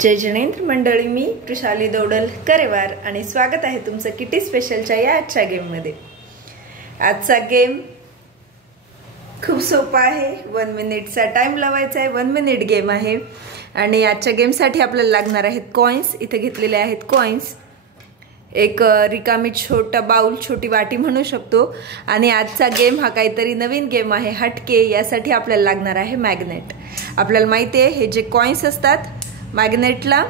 जय जनेंद्र मंडळी, मी वृषाली दौडल करेवार आणि स्वागत आहे तुमचं किटी स्पेशलच्या या आजच्या गेम मध्ये। आजचा गेम खूप सोपा आहे। 1 मिनिटचा टाइम लावायचा आहे। 1 मिनिट गेम आहे आणि आजच्या गेम साठी आपल्याला लागणार आहेत कॉइन्स। इथे घेतलेले आहेत कॉइन्स, एक रिकामी छोटा बाउल, छोटी वाटी म्हणू शकतो। आणि आजचा गेम हा काहीतरी नवीन गेम आहे, हटके। यासाठी आपल्याला लागणार आहे मॅग्नेट। आपल्याला माहिती आहे हे जे कॉइन्स असतात मॅग्नेटला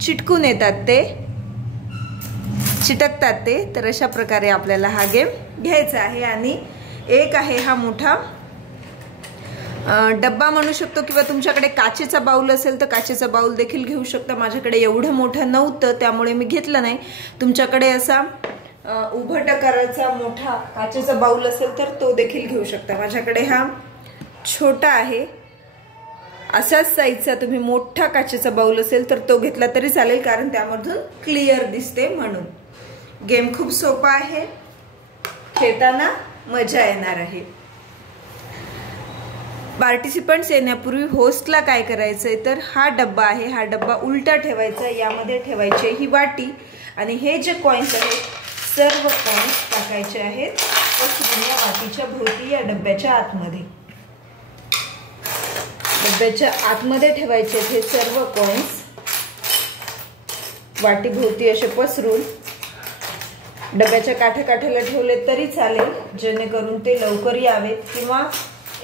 चिटकून येतात, ते चिटकतात ते। तर अशा प्रकारे आपल्याला हा गेम घ्यायचा आहे। आणि एक आहे हा मोठा डब्बा म्हणू शकतो, किंवा तुमच्याकडे काचेचा बाउल असेल तर काचेचा बाउल देखील घेऊ शकता। माझ्याकडे एवढं मोठं नव्हतं त्यामुळे मी घेतलं नाही। तुमच्याकडे असा उभट आकाराचा मोठा काचेचा बाउल असेल तर तो देखील घेऊ शकता। माझ्याकडे हा छोटा आहे, अशाच साईजचा तुम्ही मोठा काचेचा बाउल असेल तर तो घेतला तरी चालेल, कारण त्यामधून क्लिअर दिसते म्हणून। गेम खूप सोपा आहे, खेळताना मजा येणार आहे। पार्टिसिपंट्स येण्यापूर्वी होस्टला काय करायचंय तर हा डब्बा आहे, हा डब्बा उलटा ठेवायचा, यामध्ये ठेवायची ही वाटी आणि हे जे कॉइन्स आहेत सर्व कॉइन्स टाकायचे आहेत या वाटीच्या भोवती, या डब्याच्या आतमध्ये। डब्याच्या आतमध्ये ठेवायचे हे सर्व कॉइन्स, वाटी भोवती असे पसरून। डब्याच्या काठाकाठाला ठेवले तरी चालेल, जेणेकरून ते लवकर यावेत, किंवा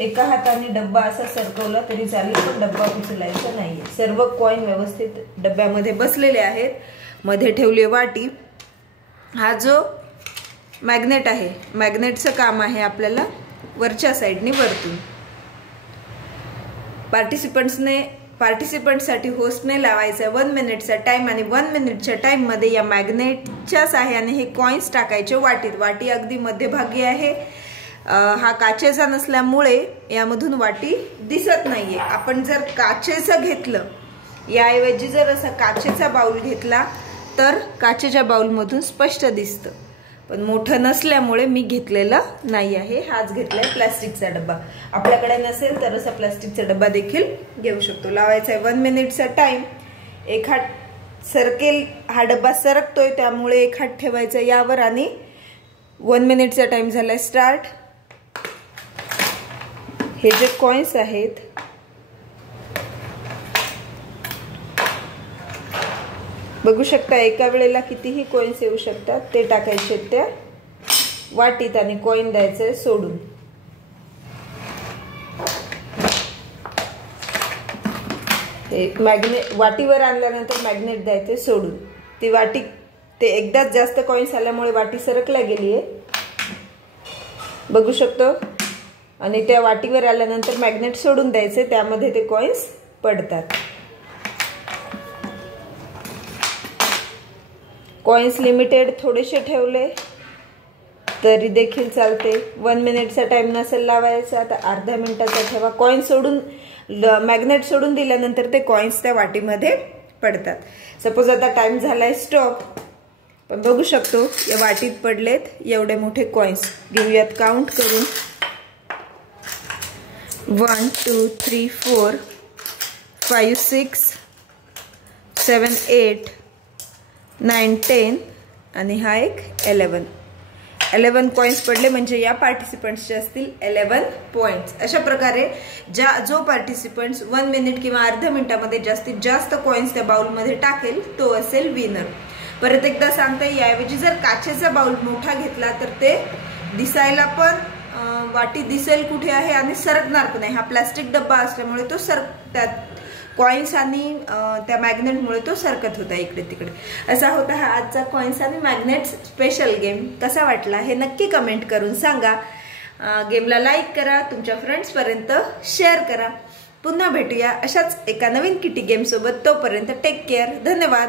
एका हाताने डब्बा असा सरकवला तरी चालेल, पण डब्बा उचलायचा नाहीये। सर्व कॉइन व्यवस्थित डब्यामध्ये बसलेले आहेत। मध्ये ठेवली वाटी। हा जो मॅग्नेट आहे, मॅग्नेटचं काम आहे आपल्याला वरच्या साईडने वरतून। पार्टिसिपंट्ससाठी होस्टने लावायचा 1 मिनिटचा टाइम आणि 1 मिनिटच्या टाइम मध्ये या मॅग्नेटच्या सहाय्याने हे कॉइन्स टाकायचे वाटीत। वाटी अगदी मध्यभागी आहे। हा काचेचा नसल्यामुळे यामधून वाटी दिसत नाहीये। आपण जर काचेचं घेतलं, याऐवजी जर असा काचेचा बाउल घेतला तर काचेच्या बाउल मधून स्पष्ट दिसतं, पण मोठं नसल्यामुळे मी घेतलेला नाही आहे। हाच घेतलाय प्लास्टिकचा डब्बा। आपल्याकडे नसेल तर असा प्लास्टिकचा डब्बा देखील घेऊ शकतो। लावायचा आहे 1 मिनिटचा टाइम। एक हात सरकेल, हा डब्बा सरकतोय त्यामुळे एक हात ठेवायचा यावर आणि 1 मिनिटचा टाइम झालाय स्टार्ट। हे जे कॉइन्स आहेत बघू शकता, एका वेळेला कितीही कॉइन्स येऊ शकतात, ते टाकायचे त्या वाटीत आणि कॉइन द्यायचे सोडून। हे मॅग्नेट वाटीवर आणल्यानंतर मॅग्नेट द्यायचे सोडून। ती वाटी, ते एकदाच जास्त कॉइन्स आल्यामुळे वाटी सरकल्या गेलीये, बघू शकतो। आणि त्या वाटीवर आल्यानंतर मॅग्नेट सोडून द्यायचे, त्यामध्ये ते कॉइन्स पडतात। कॉइन्स लिमिटेड थोडेसे ठेवले तरी देखील चालते। 1 मिनिटचा टाइम नसेल लावायचा तर अर्ध्या मिनिटाचा ठेवा। कॉइन्स सोडून, मॅग्नेट सोडून दिल्यानंतर ते कॉइन्स त्या वाटीमध्ये पडतात। सपोज आता टाइम झालाय स्टॉप, पण बघू शकतो या वाटीत पडलेत एवढे मोठे कॉइन्स। घेऊयात काउंट करून, 1 2 3 4 5 6 7 8 9 10 आणि हा एक 11 कॉइन्स पडले, म्हणजे या पार्टिसिपंट्सचे असतील 11 पॉइंट्स। अशा प्रकारे जो पार्टिसिपंट्स 1 मिनिट किंवा अर्ध्या मिनिटामध्ये जास्तीत जास्त कॉइन्स त्या बाउल मध्ये टाकेल तो असेल विनर। परत एकदा सांगते, याऐवजी जर काचेचा बाउल मोठा घेतला तर ते दिसायला पण वाटी दिसेल कुठे आहे आणि सरकणार पण नाही। हा प्लास्टिक डब्बा असल्यामुळे तो त्यात कॉइन्स आणि त्या मॅग्नेटमुळे तो सरकत होता इकडे तिकडे। असा होता हा आजचा कॉइन्स आणि मॅग्नेट स्पेशल गेम। कसा वाटला हे नक्की कमेंट करून सांगा। गेमला लाईक करा, तुमच्या फ्रेंड्स पर्यंत शेअर करा। पुन्हा भेटूया अशाच एका नवीन किटी गेम सोबत। तोपर्यंत टेक केअर, धन्यवाद।